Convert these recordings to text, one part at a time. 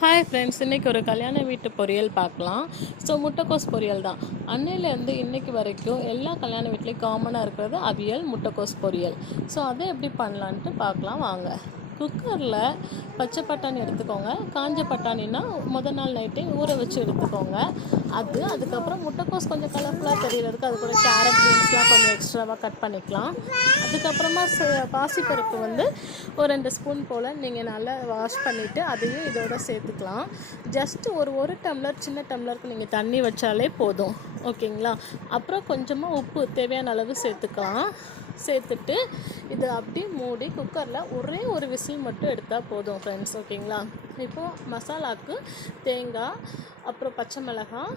Hi friends, இன்றைக்கி ஒரு கல்யாண வீட்டு பொரியல் பார்க்கலாம். ஸோ முட்டைக்கோஸ் பொரியல் தான். அன்னையிலேருந்து இன்றைக்கி வரைக்கும் எல்லா கல்யாண வீட்லேயும் காமனாக இருக்கிறது அவியல், முட்டைக்கோஸ் பொரியல். ஸோ அதை எப்படி பண்ணலான்ட்டு பார்க்கலாம் வாங்க. குக்கரில் பச்சை பட்டாணி எடுத்துக்கோங்க. காஞ்ச பட்டாணின்னா முதல் நாள் நைட்டே ஊற வச்சு எடுத்துக்கோங்க. அதுக்கப்புறம் முட்டைக்கோஸ் கொஞ்சம் கலர்ஃபுல்லாக தெரியறதுக்கு அது கூட கேரட் பீன்ஸ்லாம் கொஞ்சம் எக்ஸ்ட்ராவாக கட் பண்ணிக்கலாம். அதுக்கப்புறமா பாசிப்பருப்பு ஒரு 2 ஸ்பூன் போல் நீங்கள் நல்லா வாஷ் பண்ணிவிட்டு அதையும் இதோட சேர்த்துக்கலாம். ஜஸ்ட்டு ஒரு டம்ளர் சின்ன டம்ளருக்கு நீங்கள் தண்ணி வச்சாலே போதும், ஓகேங்களா? அப்புறம் கொஞ்சமாக உப்பு தேவையான அளவு சேர்த்துக்கலாம். சேர்த்துட்டு இது அப்படி மூடி குக்கரில் ஒரே ஒரு விசில் மட்டும் எடுத்தால் போதும் ஃப்ரெண்ட்ஸ், ஓகேங்களா? இப்போது மசாலாவுக்கு தேங்காய், அப்புறம் பச்சை மிளகாய்,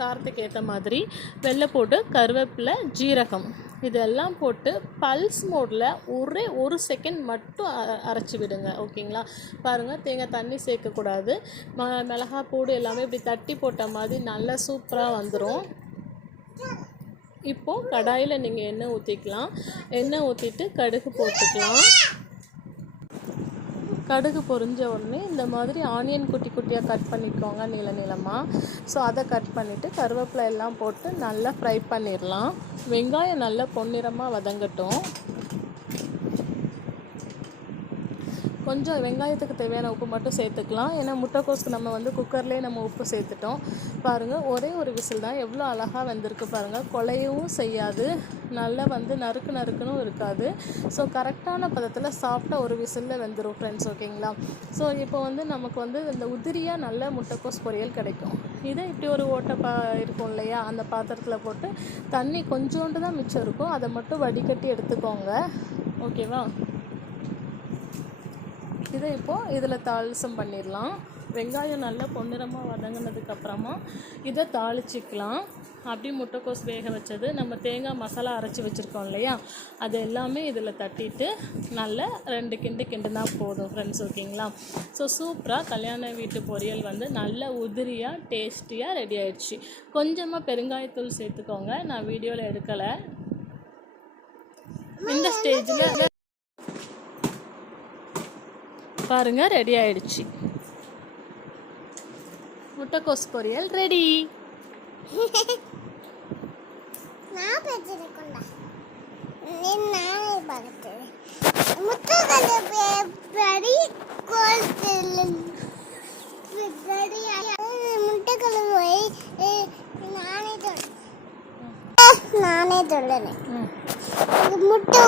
காரத்துக்கு ஏற்ற மாதிரி வெள்ளைப்பூடு, கருவேப்பிலை, ஜீரகம் இதெல்லாம் போட்டு பல்ஸ் மோடில் ஒரே 1 செகண்ட் மட்டும் அரைச்சி விடுங்க, ஓகேங்களா? பாருங்கள், தேங்காய் தண்ணி சேர்க்கக்கூடாது. மிளகாய் பூடு எல்லாமே இப்படி தட்டி போட்ட மாதிரி நல்லா சூப்பராக வந்துடும். இப்போது கடாயில் நீங்கள் எண்ணெய் ஊற்றிக்கலாம். எண்ணெய் ஊற்றிட்டு கடுகு போட்டுக்கலாம். கடுகு பொரிஞ்ச உடனே இந்த மாதிரி ஆனியன் குட்டி குட்டியாக கட் பண்ணிக்கோங்க, நீளமாக. ஸோ அதை கட் பண்ணிவிட்டு கருவேப்பிலை எல்லாம் போட்டு நல்லா ஃப்ரை பண்ணிடலாம். வெங்காயம் நல்லா பொன்னிறமாக வதங்கட்டும். கொஞ்சம் வெங்காயத்துக்கு தேவையான உப்பு மட்டும் சேர்த்துக்கலாம். ஏன்னா முட்டைக்கோஸ்க்கு நம்ம குக்கர்லேயே நம்ம உப்பு சேர்த்துட்டோம். பாருங்கள், ஒரே ஒரு விசில் தான், எவ்வளோ அழகாக வெந்திருக்கு பாருங்கள். குலையவும் செய்யாது, நல்லா நறுக்குன்னு இருக்காது. ஸோ கரெக்டான பதத்தில் சாஃப்டாக ஒரு விசிலில் வெந்துடும் ஃப்ரெண்ட்ஸ், ஓகேங்களா? ஸோ இப்போ நமக்கு இந்த உதிரியாக நல்ல முட்டைக்கோஸ் பொரியல் கிடைக்கும். இதை இப்படி ஒரு ஓட்டை இருக்கும் இல்லையா, அந்த பாத்திரத்தில் போட்டு தண்ணி கொஞ்சோண்டு தான் மிச்சம் இருக்கும், அதை மட்டும் வடிகட்டி எடுத்துக்கோங்க, ஓகேவா? இதை இப்போது இதில் தாளிசம் பண்ணிடலாம். வெங்காயம் நல்லா பொன்னிறமாக வதங்கினதுக்கப்புறமா இதை தாளிச்சிக்கலாம். அப்படி முட்டைக்கோஸ் வேக வச்சது நம்ம தேங்காய் மசாலா அரைச்சி வச்சுருக்கோம் இல்லையா, அது எல்லாமே இதில் தட்டிட்டு நல்லா 2 கிண்டுனா போதும் ஃப்ரெண்ட்ஸ், ஓகேங்களா? ஸோ சூப்பராக கல்யாண வீட்டு பொரியல் நல்ல உதிரியாக டேஸ்டியாக ரெடி ஆயிடுச்சு. கொஞ்சமாக பெருங்காயத்தூள் சேர்த்துக்கோங்க, நான் வீடியோவில் எடுக்கலை. இந்த ஸ்டேஜில் பாருங்கள், ரெடி ஆயிடுச்சு. முட்டைக்கோஸ் பொரியல் ரெடி. நானே சொல்லுறேன், முட்டை